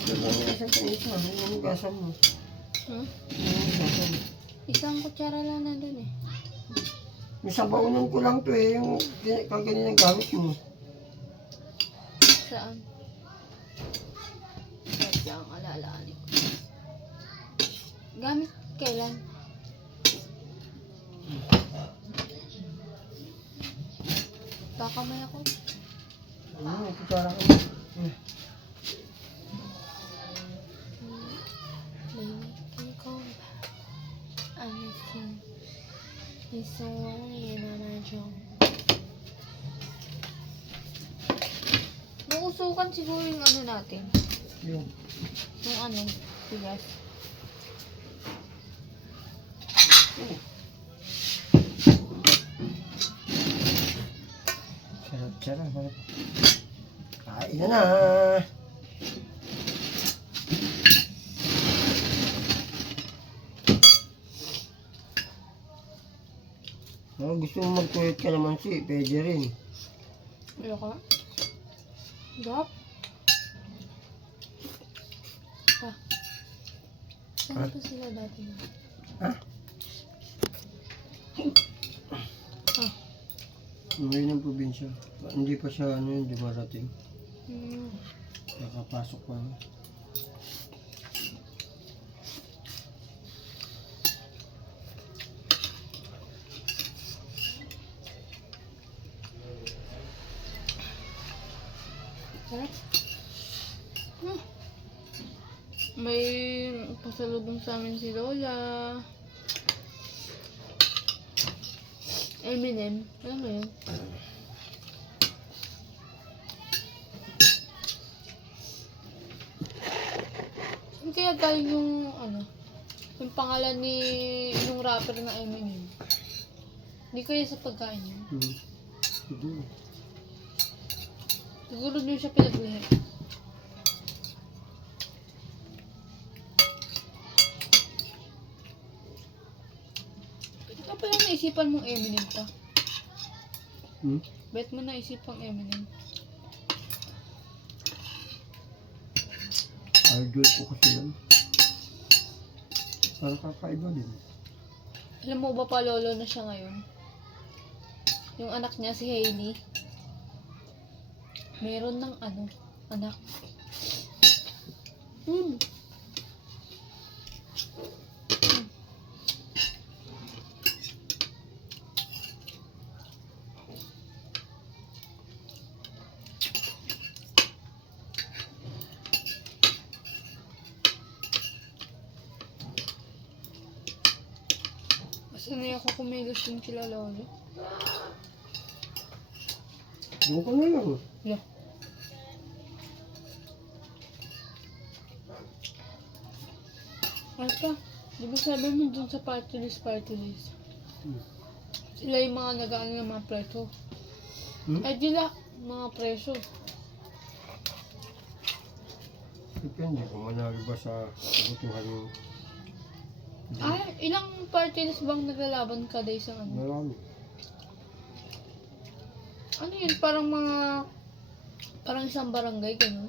Ito lang yung isang isa. Yung hugasan mo. Hmm? Yung hugasan mo. Isang kutsara lang nandun eh. Yung sabaunan ko lang to eh. Yung kaganyan ang gamit mo. Saan? Wait lang, alaalaanin ko. Gamit kailan? Kakamay ako. Kutsara ka mo. Making come back. Anything is so lonely and unadjong. Nauusukan siguro yung ano natin. Yung. Yung ano, bigas. Charap. Kain na na. Gusto mo mag-toilet ka naman pwede rin. Ayoko. Dap. Pa. Saan ba sila dati? Ha? Ngayon ng probinsya. Hindi pa siya hindi marating. Nakapasok pa. May pasalubong sa amin si Lola. Eminem. Alam mo yun? Saan kaya galing yung ano? Yung pangalan ni yung rapper na Eminem? Hindi kaya sa pagkain yun. Siguro. Siguro doon siya pinaglihi. Ito pala naisipan mong Eminem pa. Bet mo naisipang Eminem. Idol ko kasi yan. Parang kakaiba din. Alam mo ba pa lolo na siya ngayon? Yung anak niya si Hailey. Meron ng ano, anak. Basta na ako kumilos yung kila lolo. Doon ka na lang. Yeah. Ay pa, di ba sabi mo dun sa party list? Sila yung mga nag-ano ng mga preso. Ay dila, mga preso. Depende kung manalo ba sa kabutuhan yung... Ay, ilang party list bang naglalaban kada isang ano? Marami. Ano yun? Parang isang barangay, gano'n?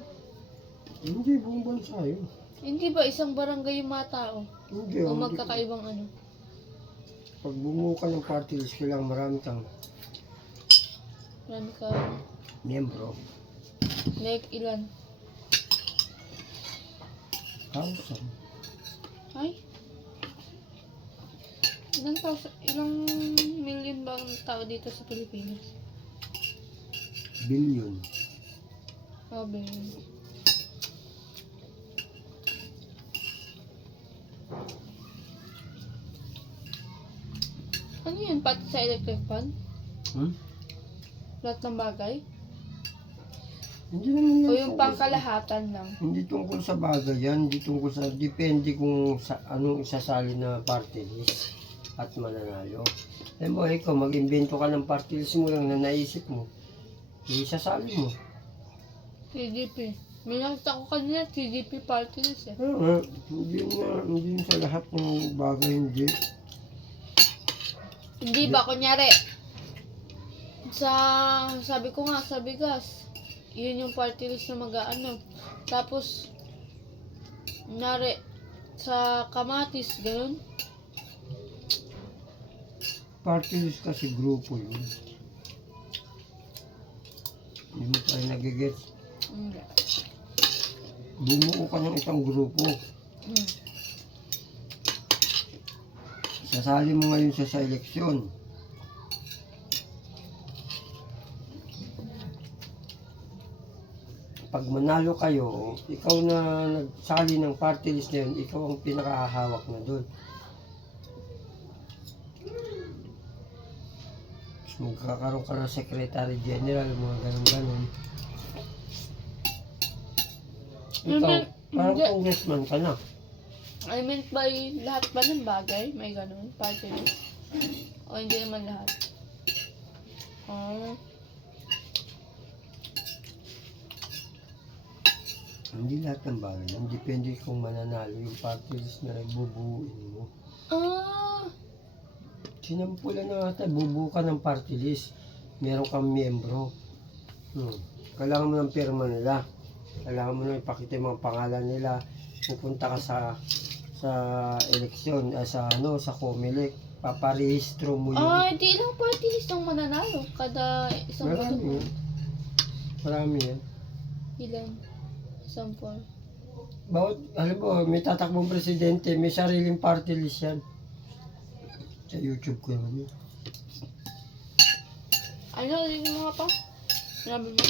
Hindi, buong bansa yun. Hindi ba isang barangay yung mga tao? Hindi. O magkakaibang ano? Pag bumuo ka ng party list, kailangan marami kang Marami ka, miyembro. like ilan? 1,000. Ay? Ilang million ba ang tao dito sa Pilipinas? Billion. Sabi. Ano yun? Pati sa electric fan? Lahat ng bagay? Hindi naman yan. O yung pangkalahatan lang? Hindi tungkol sa bagay yan. Hindi tungkol sa... Depende kung sa anong isasali na party list at mananalo. Eh mo, ikaw, mag-invento ka ng party list mo lang na naisip mo. Isasali mo. TDP. May nakita ko kanina, TDP party list eh. Hindi yun sa lahat ng bagay, hindi. Hindi ba, kunyari, sabi ko nga, sa bigas, yun yung party list na mag-ano. Tapos, Kunyari, sa kamatis, ganun. Party list kasi grupo yun. Hindi mo tayo nagigets. Hindi. Bumuo ka ng isang grupo. Hmm. Sasali mo ngayon siya sa eleksyon. Pag manalo kayo, ikaw na nagsali ng party list na yun, ikaw ang pinakahawak na doon. Magkakaroon ka ng secretary general, mga ganun-ganun. Ikaw, parang Hindi. congressman ka na. I meant by lahat ba ng bagay? May ganun? Party list? O hindi naman lahat? Oh. Hindi lahat ng bagay. Depende kung mananalo yung party list na ibubuuin mo. Ah! Sinampulan na ata, bubuo ka ng party list. Meron kang miyembro. Kailangan mo ng pirma nila. Kailangan mo na ipakita yung mga pangalan nila. Pupunta ka sa eleksyon, sa COMELEC. Paparehistro mo yun. Ah, di ilang party list ang mananalo? Kada isang Marami boto? yan. Marami yan. Ilan? Sample. Bawat, alam mo, may tatakbong presidente, may sariling party list yan. Sa YouTube ko naman yun. Ano, yung mga pa? Sinabi mo?